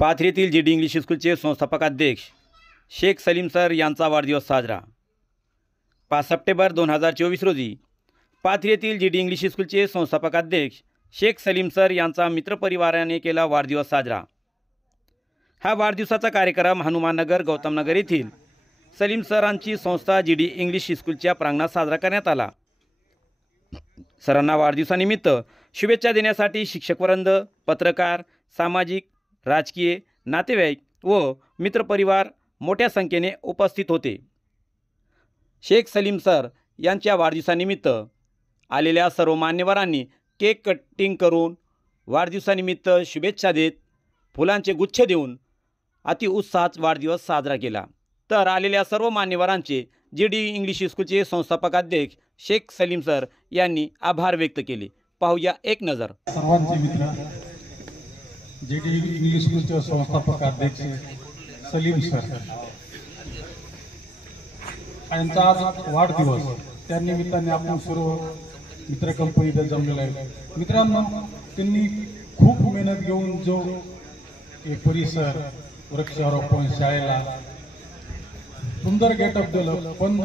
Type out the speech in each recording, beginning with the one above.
पाथरी येथील GD English स्कूलचे संस्थापक अध्यक्ष शेख सलीम सर यांचा वाढदिवस साजरा। 5 सप्टेंबर 2024 रोजी पाथरी येथील GD इंग्लिश स्कूलचे संस्थापक अध्यक्ष शेख सलीम सर यांचा मित्रपरिवाराने केला वाढदिवस साजरा। हा वाढदिवसाचा कार्यक्रम हनुमाननगर गौतमनगर येथील सलीम सरांची संस्था GD इंग्लिश स्कूलच्या प्रांगणात साजरा करण्यात आला। सरांना वाढदिवसानिमित्त शुभेच्छा देण्यासाठी शिक्षकवृंद, पत्रकार, सामाजिक, राजकीय, नातेवाईक व मित्रपरिवार मोठ्या संख्येने उपस्थित होते। शेख सलीम सर यांच्या वाढदिवसानिमित्त आलेल्या सर्व मान्यवरांनी केक कटिंग करून वाढदिवसानिमित्त शुभेच्छा देत फुलांचे गुच्छ देऊन अतिउत्साहात वाढदिवस साजरा केला। तर आलेल्या सर्व मान्यवरांचे GD इंग्लिश स्कूलचे संस्थापक अध्यक्ष शेख सलीम सर यांनी आभार व्यक्त केले। पाहूया एक नजर। सर्वांचे मित्र GD इंग्लिश स्कूलचे संस्थापक अध्यक्ष सलीम सर यांचा आज वाढदिवस, त्या निमित्ताने आपण सर्व मित्र कंपनीत जमलेला आहे। मित्रांनो, त्यांनी खूप मेहनत घेऊन जो एक परिसर, वृक्षारोपण, शाळेला सुंदर गेटअप दिलं, पण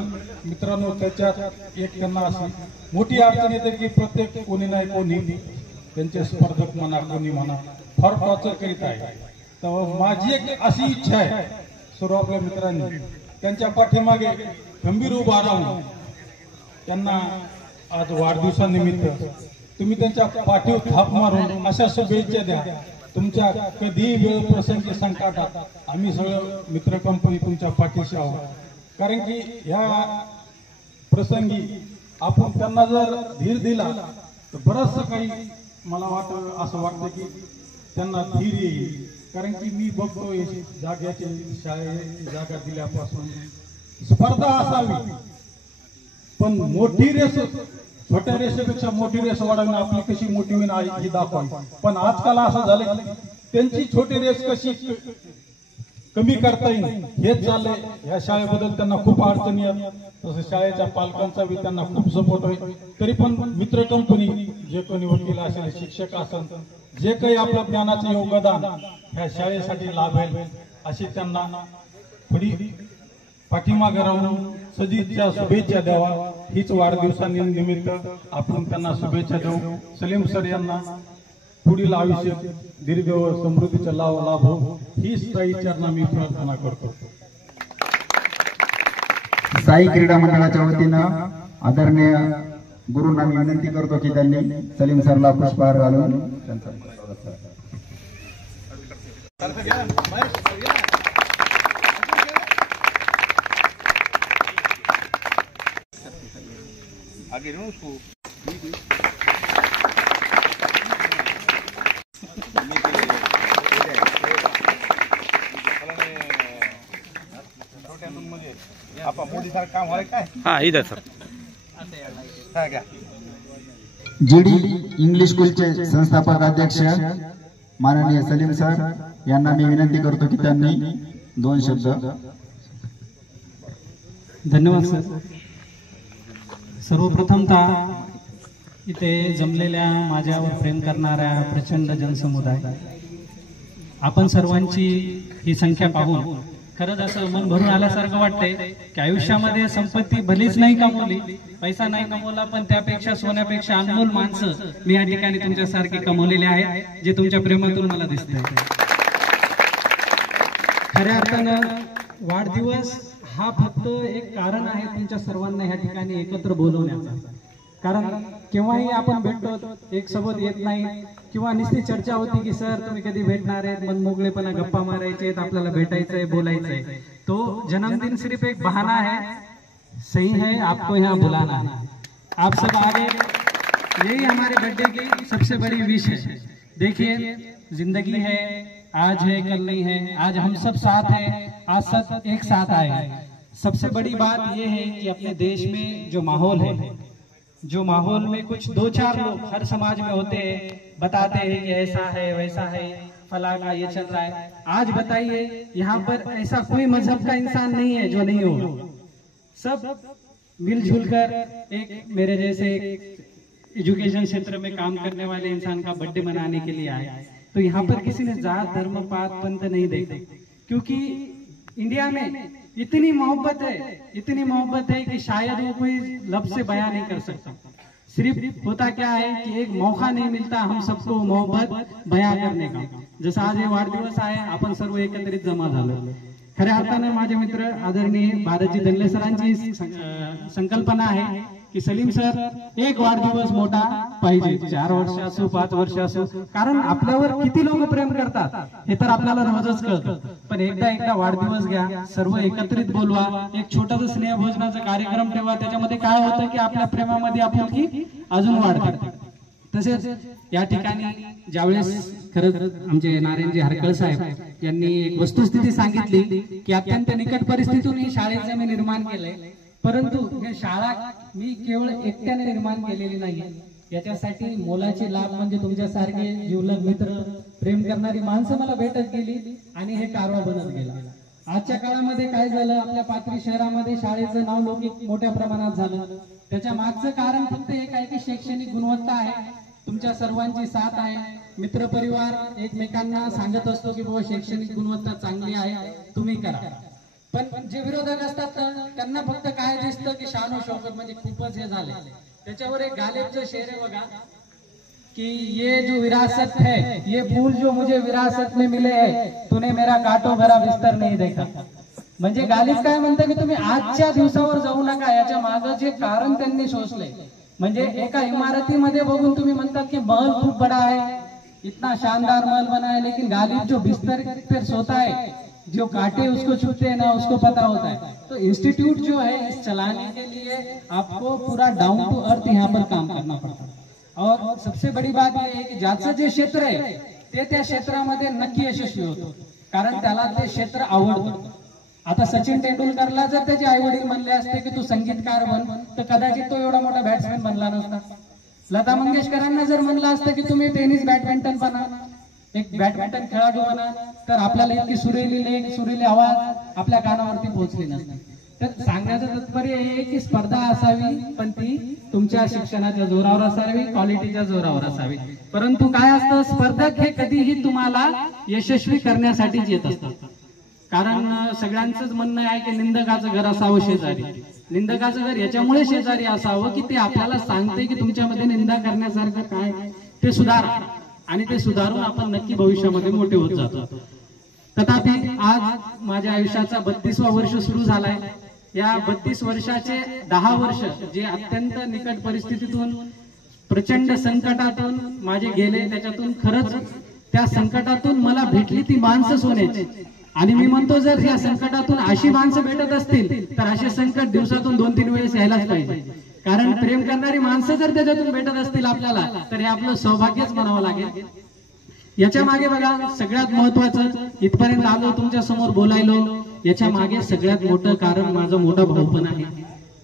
मित्रांनो त्याच्यात एक त्यांना अशी मोठी अडचण येते की प्रत्येक कोणी नाही कोणी त्यांचे स्पर्धक म्हणा, कोणी म्हणा, फार टॉर्चर करीत आहे। तर माझी एक अशी इच्छा आहे सर्व आपल्या मित्रांनी त्यांच्या पाठीमागे गंभीर उभा राहून त्यांना आज वाढदिवसानिमित्त तुम्ही त्यांच्या पाठीवर थाप मारून अशा शुभेच्छा द्या। तुमच्या कधी वेळ प्रसंगी संकटात आम्ही सगळं मित्र कंपनी तुमच्या पाठीशी आहोत, कारण की ह्या प्रसंगी आपण त्यांना जर धीर दिला तर बरंचसं काही मला असं वाटतं की त्यांना धीर येईल। कारण की मी बघतोय जाग्याची शाळेची जागा दिल्यापासून स्पर्धा असावी, पण मोठी रेस छोट्या रेषेपेक्षा मोठी रेस वाढवणं आपली कशी मोठी होईल ही दाखवावी। पण आजकाल असं झालं की त्यांची छोटी रेस कशी कमी करता येईल हेच चाललंय। ह्या शाळेबद्दल त्यांना खूप अडचणी आहेत, तसं शाळेच्या पालकांचा बी त्यांना खूप सपोर्ट आहे। तरी पण मित्र कंपनी जे कोणी वकील असेल, शिक्षक असेल, जे काही आपलं ज्ञानाचं योगदान ह्या शाळेसाठी लाभेल अशी त्यांना थोडी पाठीमागे राहून सदिच्छा शुभेच्छा द्यावा, हीच वाढदिवसानिमित्त आपण त्यांना शुभेच्छा देऊ। सलीम सर यांना पुढील आयुष्य दीर्घ व समृद्धीचा लाभो हीच साई चरणा मी प्रार्थना करतो। साई क्रीडा मंडळाच्या वतीनं आदरणीय गुरुंना मी विनंती करतो की त्यांनी सलीम सरला पुष्पहार घालून त्यांचा स्वागत करावे। आगे उसको मोदी सर काम हो रहा है। हाँ इधर सर। GD इंग्लिश स्कूलचे संस्थापक अध्यक्ष माननीय सलीम सर यांना मी विनंती करतो की त्यांनी 2 शब्द। धन्यवाद सर। सर्वप्रथमतः इथे जमलेल्या माझ्यावर प्रेम करणाऱ्या प्रचंड जनसमुदाय, आपण सर्वांची ही संख्या पाहून खरंच असं मन भरून आल्यासारखं वाटतंय की आयुष्यामध्ये संपत्ती भलीच नाही कमवली, पैसा नाही कमवला, पण त्यापेक्षा सोन्यापेक्षा अनमोल माणसं मी या ठिकाणी तुमच्यासारखे कमवलेले आहेत, जे तुमच्या प्रेमातून मला दिसतंय। खऱ्या अर्थानं वाढदिवस हा फक्त एक कारण आहे तुमच्या सर्वांना ह्या ठिकाणी एकत्र बोलवण्याचा। कारण केव्हाही आपण भेटतो, एक सोबत येत नाही किंवा नुसती चर्चा होती की सर तुम्ही कधी भेटणार आहेत, मन मोकळेपणा गप्पा मारायचे, आपल्याला भेटायचंय, बोलायचंय। तो जन्मदिन सिर्फ एक बहाना है, सही है, आपको यहाँ बुलाना है। आप सब आ गए, यही हमारे बर्थडे की सबसे बड़ी विश है। देखिए जिंदगी है, आज है कल नहीं है, आज हम सब साथ हैं, आज सब एक साथ आए हैं। सबसे बड़ी बात यह है कि अपने देश में जो माहौल है, जो माहौल में कुछ 2-4 लोग हर समाज में होते हैं, बताते हैं कि ऐसा है वैसा है, फलाना ये चल रहा है। आज बताइए यहाँ पर ऐसा कोई मजहब का इंसान नहीं है जो नहीं हो, सब मिलजुल कर एक मेरे जैसे एजुकेशन क्षेत्र में काम करने वाले इंसान का बर्थडे मनाने के लिए आए। तो यहाँ पर किसी ने जात धर्म पात पंथ नहीं देखा, क्योंकि इंडिया में इतनी मोहब्बत है कि शायद वो कोई लफ्ज से बयां नहीं कर सकता। सिर्फ होता क्या है कि एक मौका नहीं मिलता हम सबको मोहब्बत बयां करने का। जसं आज हे वाढदिवस आहे, आपण सर्व एकत्रित जमा झालो। खऱ्या अर्थाने माझे मित्र आदरणीय भारतजी दनले सरांची संकल्पना आहे की सलीम सर एक वाढदिवस मोठा पाहिजे, 4 वर्ष असो 5 वर्ष असो, कारण आपल्यावर किती लोक प्रेम करतात हे तर आपल्याला रोजच कळतं। पण एकदा वाढदिवस घ्या, सर्व एकत्रित बोलवा, एक छोटासा स्नेहभोजनाचा कार्यक्रम ठेवा, त्याच्यामध्ये काय होतं की आपल्या प्रेमामध्ये आपुलकी अजून वाढते। तसेच या ठिकाणी ज्यावेळेस खरंच आमचे नारायणजी हरकळ साहेब यांनी एक वस्तुस्थिती सांगितली की अत्यंत निकट परिस्थितीतून ही शाळेचं मी निर्माण केलंय, परंतु ही शाळा मी केवळ एकट्याने निर्माण केलेली नाही, याच्यासाठी मोलाचे लाभ म्हणजे तुमच्यासारखे जीवलग मित्र, प्रेम करणारी माणसं मला भेटत गेली आणि हे कारवा बनत गेला। आजच्या काळामध्ये काय झालं, आपल्या पाथरी शहरामध्ये शाळेचं नाव लौकिक मोठ्या प्रमाणात झालं। त्याच्या मागचं कारण फक्त एक आहे की शैक्षणिक गुणवत्ता आहे, तुमच्या सर्वांची साथ आहे, मित्र परिवार एकमेकांना सांगत असतो की बाबा शैक्षणिक गुणवत्ता चांगली आहे, तुम्ही करा। पण जे विरोधक असतात त्यांना फक्त काय दिसतं की शान और शौकत म्हणजे खूपच हे झाले। त्याच्यावर एक गालिबचं शेर आहे बघा कि ये जो विरासत है, ये फूल जो मुझे विरासत में मिले है, तूने मेरा काटो भरा बिस्तर नहीं देखा। म्हणजे गालिब काय म्हणतं की तुम्ही आजच्या दिवसावर जाऊ नका, याच्या मागे जे कारण त्यांनी शोषले। म्हणजे एका इमारतीमध्ये बघून तुम्ही म्हणतात की महल खूप बड़ा है, इतना शानदार महल बना है, लेकिन गालिब जो बिस्तर पर सोता है, जो कांटे उसको छूते हैं ना उसको पता होता है। तो इंस्टीट्यूट जो है इस चलाने के लिए आपको पूरा डाउन टू अर्थ यहाँ पर काम करना पड़ता है। और सबसे बड़ी बात यह है की ज्याचं जे क्षेत्र आहे ते त्या क्षेत्रामध्ये नक्की यशस्वी होतो, कारण त्याला ते क्षेत्र आवडतं। आता सचिन तेंडुलकरला जर त्याचे आई वडील म्हणले असते की तू संगीतकार बन, तर कदाचित तो एवढा मोठा बॅट्समॅन बनला नसता। लता मंगेशकरांना जर म्हणलं असतं की तुम्ही टेनिस बॅडमिंटन बना, एक बॅडमिंटन खेळाडू बना, तर आपल्याला इतकी सुरेली लेख सुरेली आवाज आपल्या कानावरती पोहोचली नसते। तर सांगण्याचं तात्पर्य हे की स्पर्धा असावी, पण ती तुमच्या शिक्षणाच्या जोरावर असावी, क्वालिटीच्या जोरावर असावी। परंतु काय असतं, स्पर्धक हे कधीही तुम्हाला यशस्वी करण्यासाठीच येत असतात। कारण सगळ्यांचंच म्हणणं आहे की निंदकाचं घर असावं शेजारी, निंदकाचं घर याच्यामुळे शेजारी असावं की ते आपल्याला सांगते की तुमच्यामध्ये निंदा करण्यासारखं काय ते सुधारा, आणि ते सुधारून आपण नक्की भविष्यामध्ये मोठे होत जातो। तथापि आज माझ्या आयुष्याचा 32वा वर्ष सुरू झालाय। या 32 वर्षाचे 10 वर्ष जे अत्यंत निकट परिस्थितीतून प्रचंड संकटातून माझे गेले, त्याच्यातून खरंच त्या संकटातून मला भेटली ती माणसं सोन्याची। आणि मी म्हणतो जर या संकटातून अशी माणसं भेटत असतील तर असे संकट दिवसातून 2-3 वेळेस यायलाच पाहिजे, कारण प्रेम करणारी माणसं जर त्याच्यातून भेटत असतील आपल्याला तर हे आपलं सौभाग्यच म्हणावं लागेल। याच्या मागे बघा सगळ्यात महत्वाचं, इथपर्यंत आलो तुमच्या समोर बोलायलो, याच्या मागे सगळ्यात मोठं कारण माझा मोठा भाऊ पण आहे।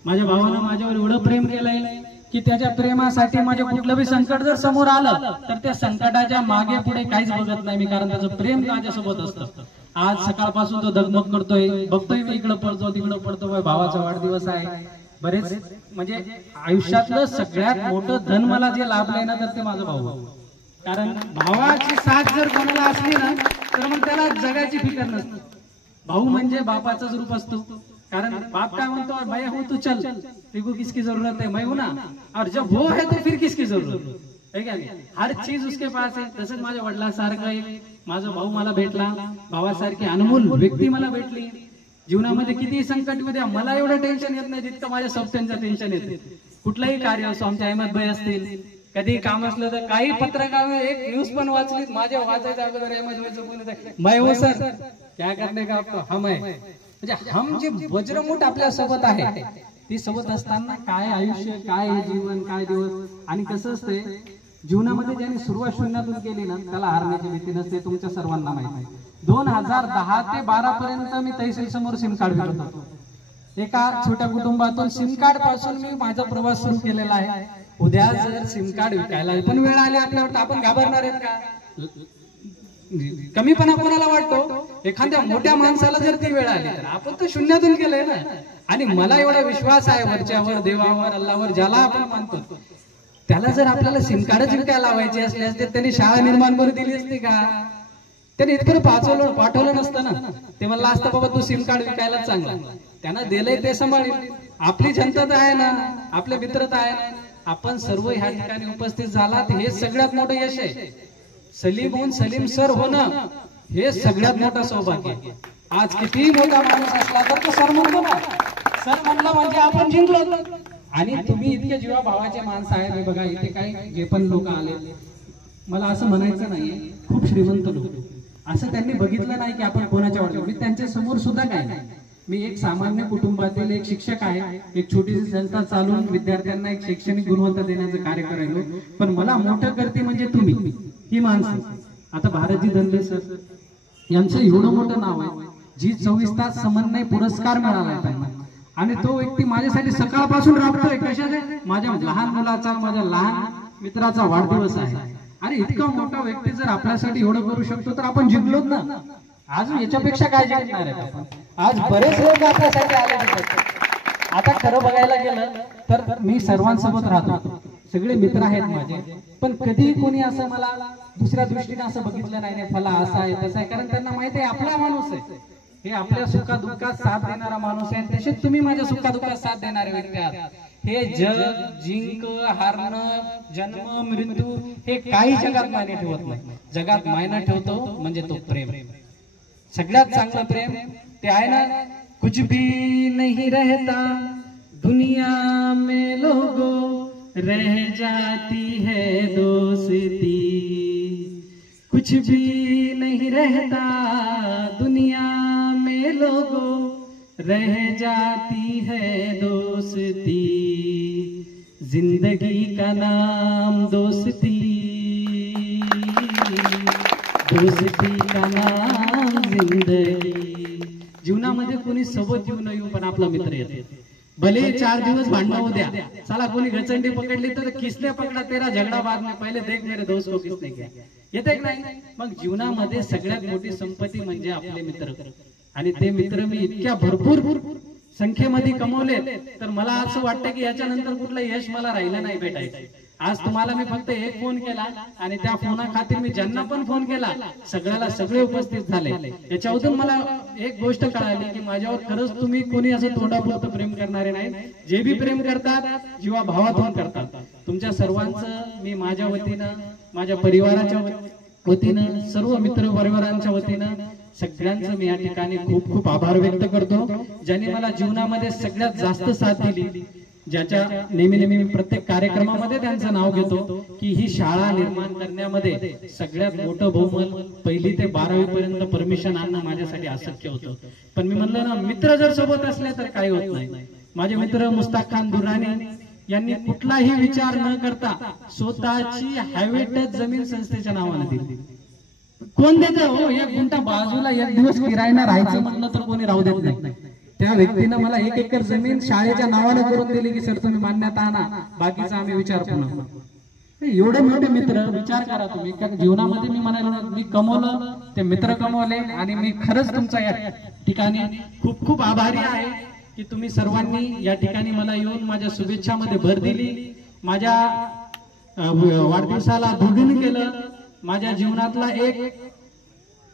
माझ्या भावानं माझ्यावर एवढं प्रेम केलंय की त्याच्या प्रेमासाठी माझे कुठलं बी संकट जर समोर आलं तर त्या संकटाच्या मागे पुढे काहीच बघत नाही मी, कारण त्याचं प्रेम माझ्यासोबत असतं। आज सकाळपासून तो दगमग करतोय, बघतोय मी इकडं पडतो तिकडं पडतो, भावाचा वाढदिवस आहे। बरेच म्हणजे आयुष्यातलं सगळ्यात मोठं धन मला जे लाभलंय ना तर ते माझा भाऊ, कारण भावाची साथ जर कोणाला असली ना तर मग त्याला जगाची फिकर नसते। भाऊ म्हणजे बापाचाच रूप असतो, कारण बाप काय म्हणतो, भाई हो तू चल, तेको किसकी जरूरत है, मैं हूं ना, और जब वो है तो फिर किसकी जरूरत है क्या, हर चीज उसके पास है। तसंच माझ्या वडिलांसारखं एक माझा भाऊ मला भेटला, भावासारखी अनमोल व्यक्ती मला भेटली। जीवनामध्ये किती संकट येऊ द्या मला एवढं टेन्शन येत नाही जितकं माझ्या सोबत्यांचं टेन्शन येते। कुठलंही कार्य असो, आमचे अहमद भाई असतील, कधी काम असलं तर काही पत्रकार एक न्यूज पण वाचली, माझ्या वाचायच्या अगोदर अहमद भाईचं बोलत मैं हो सर क्या करने का आपको हम है, म्हणजे हम जे वज्रमूठ आपल्या सोबत आहे ती सोबत असताना काय आयुष्य, काय जीवन, काय दिवस। आणि कसं असते जीवनामध्ये ज्यांनी सुरुवात शून्यातून केली ना त्याला हारण्याची भीती नसते, तुमच्या सर्वांना माहिती आहे। 2010 ते 12 पर्यंत मी तहसील समोर सिम कार्ड विकत होतो। एका छोट्या कुटुंबातून सिम कार्ड पासून मी माझा प्रवास सुरू केलेला आहे। उद्या जर सिम कार्ड विकायला पण वेळ आली आपल्यावर तर आपण घाबरणार आहेत का? कमीपणा कोणाला वाटतो? एखाद्या मोठ्या माणसाला जर ती वेळ आली तर आपण तर शून्यातून केलंय ना। आणि मला एवढा विश्वास आहे वरच्यावर, देवावर, अल्लावर, ज्याला आपण मानतो त्याला जर आपल्याला सिम कार्ड जिंकायला लावायचे असले असते त्यांनी शाळा निर्माण करून दिली असती का? त्याने इतकं पाठवलं नसतं ना. ते म्हणलं असतं बाबा तू सिम कार्ड विकायला चांगला. त्यांना दिलंय ते सांभाळील. आपली जनता तर आहे ना, आपले मित्र तर आहे ना. आपण सर्व ह्या ठिकाणी उपस्थित झालात हे सगळ्यात मोठं यश आहे. सलीमहून सलीम सर होणं हे सगळ्यात मोठं सौभाग्य आहे. आज कितीही मोठा माणूस असला तर तो सर म्हणतो ना, सर म्हणला म्हणजे आपण जिंकलो. आणि तुम्ही इतके जीवा भावाचे माणसं आहेत. हे बघा इथे काही जे पण लोक आले, मला असं म्हणायचं नाहीये खूप श्रीमंत लोक, असं त्यांनी बघितलं नाही की आपण कोणाच्या वाटतो. मी त्यांच्या समोर सुद्धा काय नाही, मी एक सामान्य कुटुंबातील एक शिक्षक आहे. एक छोटीशी संस्था चालून विद्यार्थ्यांना एक शैक्षणिक गुणवत्ता देण्याचं कार्य करायलो. पण मला मोठं करते म्हणजे तुम्ही ही माणसं. आता भारतजी धनले सर यांचं एवढं मोठं नाव आहे. जी 24 तास समन्वय पुरस्कार मिळाला त्यांना. आणि तो व्यक्ती माझ्यासाठी सकाळपासून राबतोय. कशाचे? माझ्या लहान मुलाचा, माझ्या लहान मित्राचा वाढदिवस आहे. आणि इतका मोठा व्यक्ती जर आपल्यासाठी एवढं करू शकतो तर आपण जिंकलोच ना. आज याच्यापेक्षा काय जिंकणार आहे आपण? आज बरेच लोक आपल्यासाठी आले. आता खरं बघायला गेलं तर मी सर्वांसोबत राहतो, सगळे मित्र आहेत माझे. पण कधीही कोणी असं मला दुसऱ्या दृष्टीने असं बघितलं नाही, मला असं आहे तसं आहे. कारण त्यांना माहिती आहे आपला माणूस आहे, हे आपल्या सुखादुःखात साथ देणारा माणूस आहे. तसेच तुम्ही माझ्या सुखादुःखात साथ देणारे व्यक्ती आहात. हे जग जिंक हारणं, जन्म मृत्यू हे काही जगात मायने ठेवत नाही. जगात मायना ठेवतो म्हणजे तो प्रेम. सगळ्यात चांगलं प्रेम ते आहे ना. कुछ भी नहीं रहता दुनिया में लोगों, रह जाती है दोस्ती. कुछ भी नहीं रहता दुनिया में लोगों, रह जाती है दोस्ती. जिंदगी का नाम दोस्ती, दोस्ती का नाम जिंदगी. जीवनामध्ये कोणी सोबत येऊ न येऊ पण आपला मित्र येते. भले 4 दिवस भांडणं होऊ द्या, चला कोणी गचंडी पकडली तर किसने पकडा तेरा झगडा बाद में, पहिले देख मेरे दोस्त को किसने किया. येते की नाही? मग जीवनामध्ये सगळ्यात मोठी संपत्ती म्हणजे आपले मित्र. आणि ते मित्र मी इतक्या भरपूर संख्येमध्ये कमवले तर मला असं वाटतं की याच्यानंतर कुठलं यश मला राहिलं नाही भेटायचं. आज तुम्हाला मी फक्त एक फोन केला आणि त्या फोना खातीर मी ज्यांना पण फोन केला सगळ्याला सगळे उपस्थित झाले. याच्यावरून मला एक गोष्ट कळाली की माझ्यावर खरंच तुम्ही कोणी असं तोंडापुरतं प्रेम करणारे नाही. जे बी प्रेम करतात जीवा भावातून करतात. तुमच्या सर्वांचं मी माझ्या वतीनं, माझ्या परिवाराच्या वतीनं, सर्व मित्र परिवारांच्या वतीनं सगळ्यांचं मी या ठिकाणी खूप खूप आभार व्यक्त करतो. ज्यांनी मला जीवनामध्ये सगळ्यात जास्त साथ दिली, ज्याच्या नेहमी मी प्रत्येक कार्यक्रमामध्ये त्यांचं नाव घेतो की ही शाळा निर्माण करण्यामध्ये सगळ्यात मोठं बहुमत 1ली ते 12वी पर्यंत परमिशन आणणं माझ्यासाठी अशक्य होतं. पण मी म्हणलं ना, मित्र जर सोबत असले तर काही होत नाही. माझे मित्र मुस्ताक खान दुर्राणी यांनी कुठलाही विचार न करता स्वतःची हॅबिटच जमीन संस्थेच्या नावाने दिली. कोण देतं हो? 1 गुंठा बाजूला 1 दिवस किरायना राहायचं म्हणलं तर कोणी राहू देत नाही. त्या व्यक्तीनं मला 1 एकर जमीन शाळेच्या नावाने करून दिली की सर तुम्ही मान्यता आणा, बाकीचा आम्ही विचार पुन्हा. एवढे मोठे मित्र, विचार करा तुम्ही. जीवनामध्ये मी म्हणायला मी कमवलं ते मित्र कमवले. आणि मी खरंच तुमचा या ठिकाणी खूप खूप आभारी आहे की तुम्ही सर्वांनी या ठिकाणी मला येऊन माझ्या शुभेच्छामध्ये भर दिली, माझ्या वाढदिवसाला दुर्दिन केलं. माझ्या जीवनातला एक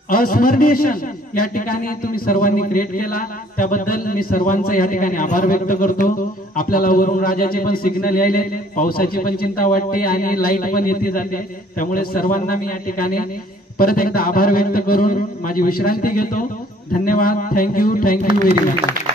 अस्मरणीय क्षण या ठिकाणी तुम्ही सर्वांनी क्रिएट केला, त्याबद्दल मी सर्वांचा या ठिकाणी आभार व्यक्त करतो. आपल्याला वरून राजाचे पण सिग्नल यायले, पावसाची पण चिंता वाटते आणि लाईट पण येते जाते. त्यामुळे सर्वांना मी या ठिकाणी परत एकदा आभार व्यक्त करून माझी विश्रांती घेतो. धन्यवाद. Thank you very much.